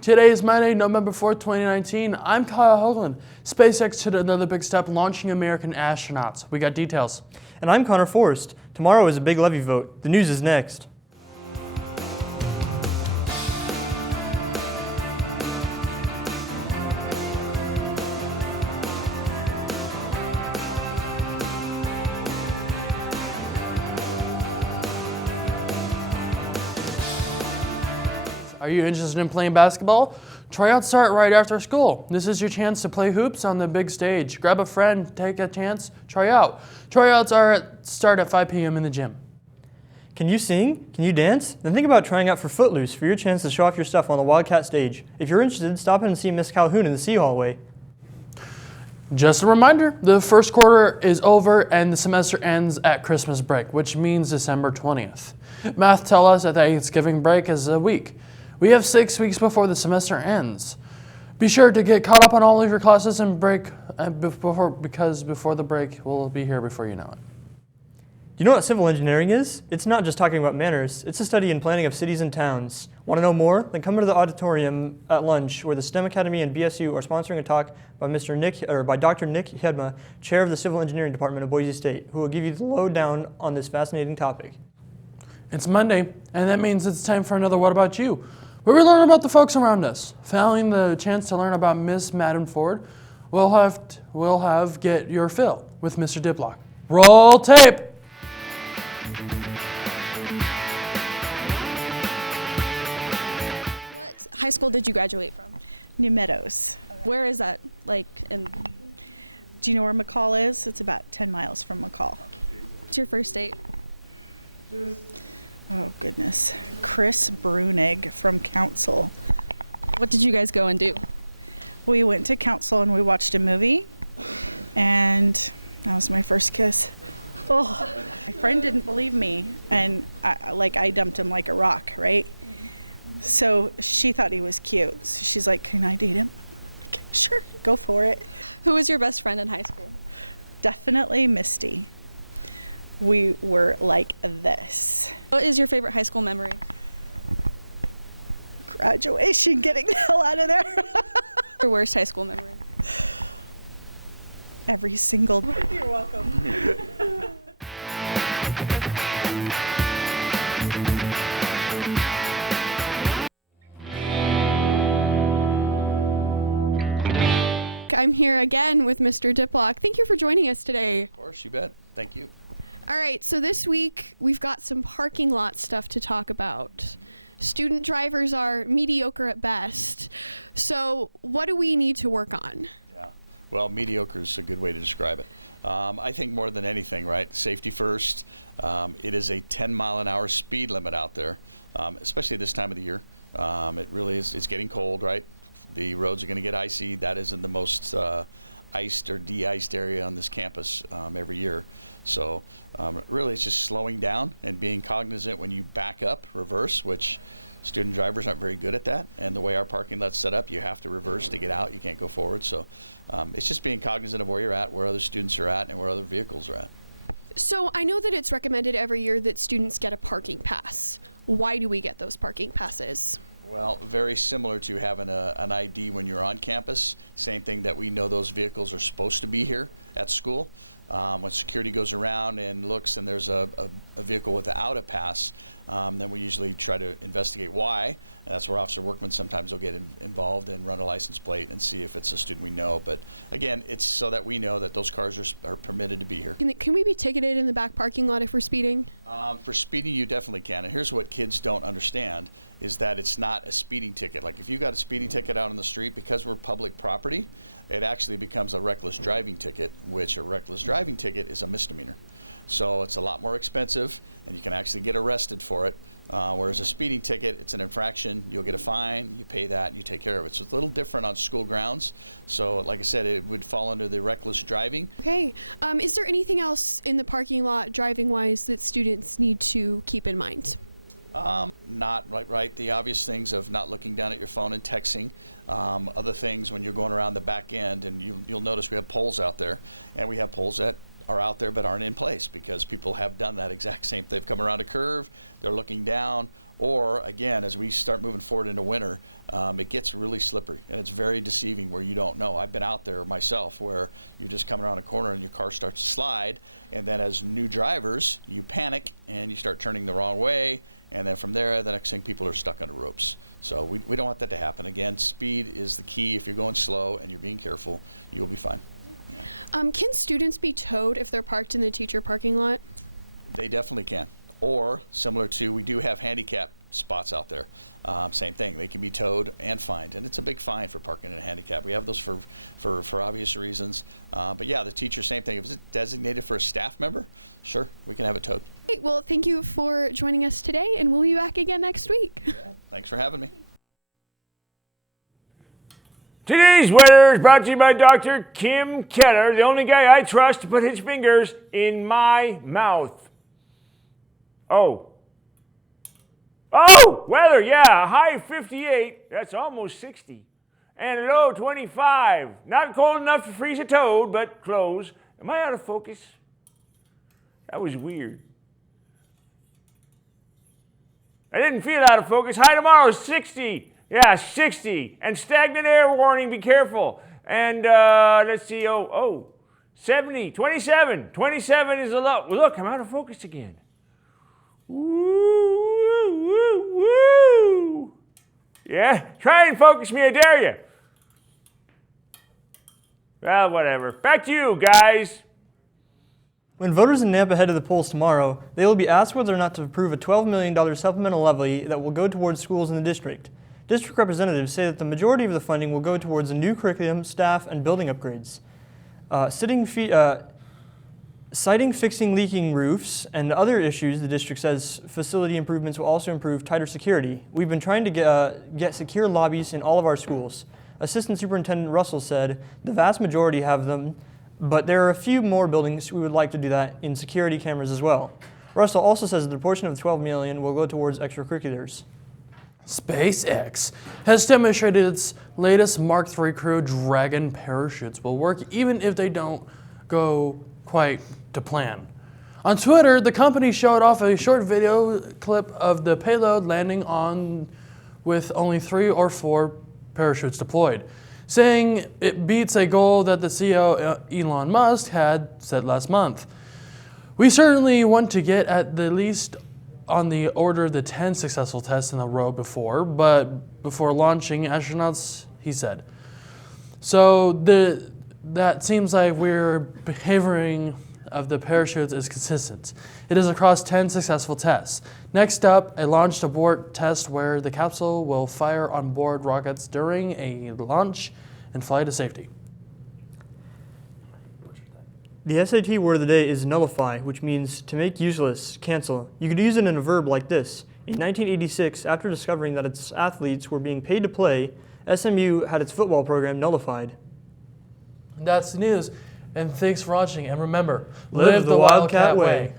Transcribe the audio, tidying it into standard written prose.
Today is Monday, November 4th, 2019. I'm Kyle Hoagland. SpaceX took another big step launching American astronauts. We got details. And I'm Connor Forrest. Tomorrow is a big levy vote. The news is next. Are you interested in playing basketball? Tryouts start right after school. This is your chance to play hoops on the big stage. Grab a friend, take a chance, try out. Tryouts start at 5 p.m. in the gym. Can you sing? Can you dance? Then think about trying out for Footloose for your chance to show off your stuff on the Wildcat stage. If you're interested, stop in and see Miss Calhoun in the C hallway. Just a reminder, the first quarter is over and the semester ends at Christmas break, which means December 20th. Math tell us that Thanksgiving break is a week. We have 6 weeks before the semester ends. Be sure to get caught up on all of your classes and because before the break, we'll be here before you know it. You know what civil engineering is? It's not just talking about manners. It's a study in planning of cities and towns. Want to know more? Then come to the auditorium at lunch, where the STEM Academy and BSU are sponsoring a talk by Dr. Nick Hedma, chair of the Civil Engineering Department of Boise State, who will give you the lowdown on this fascinating topic. It's Monday, and that means it's time for another What About You, where we learn about the folks around us. Following the chance to learn about Miss Madam Ford, we'll have Get Your Fill with Mr. Diplock. Roll tape! What high school did you graduate from? New Meadows. Where is that? Do you know where McCall is? It's about 10 miles from McCall. What's your first date? Oh, goodness. Chris Brunig from Council. What did you guys go and do? We went to Council and we watched a movie, and that was my first kiss. Oh, my friend didn't believe me, and I dumped him like a rock, right? So she thought he was cute. So she's like, "Can I date him?" Okay, sure, go for it. Who was your best friend in high school? Definitely Misty. We were like this. What is your favorite high school memory? Graduation, getting the hell out of there. Your worst high school memory? Every single. You're welcome. I'm here again with Mr. Diplock. Thank you for joining us today. Of course, you bet. Thank you. All right, so this week we've got some parking lot stuff to talk about. Student drivers are mediocre at best. So what do we need to work on? Yeah, well, mediocre is a good way to describe it. I think more than anything, right, safety first. It is a 10-mile-an-hour speed limit out there, especially this time of the year. It really is. It's getting cold, right? The roads are going to get icy. That isn't the most iced or de-iced area on this campus every year. So really it's just slowing down and being cognizant when you back up, reverse, which student drivers aren't very good at that. And the way our parking lot's set up, you have to reverse to get out. You can't go forward. So it's just being cognizant of where you're at, where other students are at, and where other vehicles are at. So I know that it's recommended every year that students get a parking pass. Why do we get those parking passes? Well, very similar to having an ID when you're on campus. Same thing that we know those vehicles are supposed to be here at school. When security goes around and looks and there's a vehicle without a pass, then we usually try to investigate why. And that's where Officer Workman sometimes will get involved and run a license plate and see if it's a student we know. But again, it's so that we know that those cars are permitted to be here. Can we be ticketed in the back parking lot if we're speeding? For speeding, you definitely can. And here's what kids don't understand is that it's not a speeding ticket. Like if you got a speeding ticket out on the street, because we're public property, it actually becomes a reckless driving ticket, which a reckless driving ticket is a misdemeanor. So it's a lot more expensive, and you can actually get arrested for it. Whereas a speeding ticket, it's an infraction. You'll get a fine, you pay that, and you take care of it. So it's a little different on school grounds. So like I said, it would fall under the reckless driving. Okay. Is there anything else in the parking lot driving-wise that students need to keep in mind? Not right. The obvious things of not looking down at your phone and texting. Other things when you're going around the back end, and you'll notice we have poles out there, and we have poles at are out there but aren't in place because people have done that exact same. They've come around a curve, they're looking down, or again, as we start moving forward into winter, it gets really slippery and it's very deceiving where you don't know. I've been out there myself where you're just coming around a corner and your car starts to slide, and then as new drivers, you panic and you start turning the wrong way, and then from there, the next thing, people are stuck under ropes. So we don't want that to happen. Again, speed is the key. If you're going slow and you're being careful, you'll be fine. Can students be towed if they're parked in the teacher parking lot? They definitely can. Or similar to, we do have handicap spots out there. Same thing. They can be towed and fined, and it's a big fine for parking in a handicap. We have those for obvious reasons. But yeah, the teacher, same thing. If it's designated for a staff member, sure, we can have it towed. Great. Well, thank you for joining us today, and we'll be back again next week. Yeah, thanks for having me. Today's weather is brought to you by Dr. Kim Keller, the only guy I trust to put his fingers in my mouth. Oh, weather, yeah, a high of 58, that's almost 60, and a low 25. Not cold enough to freeze a toad, but close. Am I out of focus? That was weird. I didn't feel out of focus. High tomorrow is 60. Yeah, 60. And stagnant air warning, be careful. And let's see, 70, 27. 27 is a low. Look, I'm out of focus again. Woo, woo, woo. Yeah, try and focus me, I dare you. Well, whatever. Back to you, guys. When voters in Nampa head to the polls tomorrow, they will be asked whether or not to approve a $12 million supplemental levy that will go towards schools in the district. District representatives say that the majority of the funding will go towards a new curriculum, staff, and building upgrades. Citing fixing leaking roofs and other issues, the district says facility improvements will also improve tighter security. We've been trying to get secure lobbies in all of our schools. Assistant Superintendent Russell said the vast majority have them, but there are a few more buildings we would like to do that in security cameras as well. Russell also says that a portion of the $12 million will go towards extracurriculars. SpaceX has demonstrated its latest Mark III Crew Dragon parachutes will work even if they don't go quite to plan. On Twitter, the company showed off a short video clip of the payload landing on with only 3 or 4 parachutes deployed, saying it beats a goal that the CEO Elon Musk had set last month. We certainly want to get at the least on the order of the 10 successful tests in a row but before launching astronauts, he said. So that seems like we're behaving of the parachutes is consistent. It is across 10 successful tests. Next up, a launched abort test where the capsule will fire on board rockets during a launch and fly to safety. The SAT word of the day is nullify, which means to make useless, cancel. You could use it in a verb like this. In 1986, after discovering that its athletes were being paid to play, SMU had its football program nullified. That's the news, and thanks for watching, and remember, Live the Wildcat way.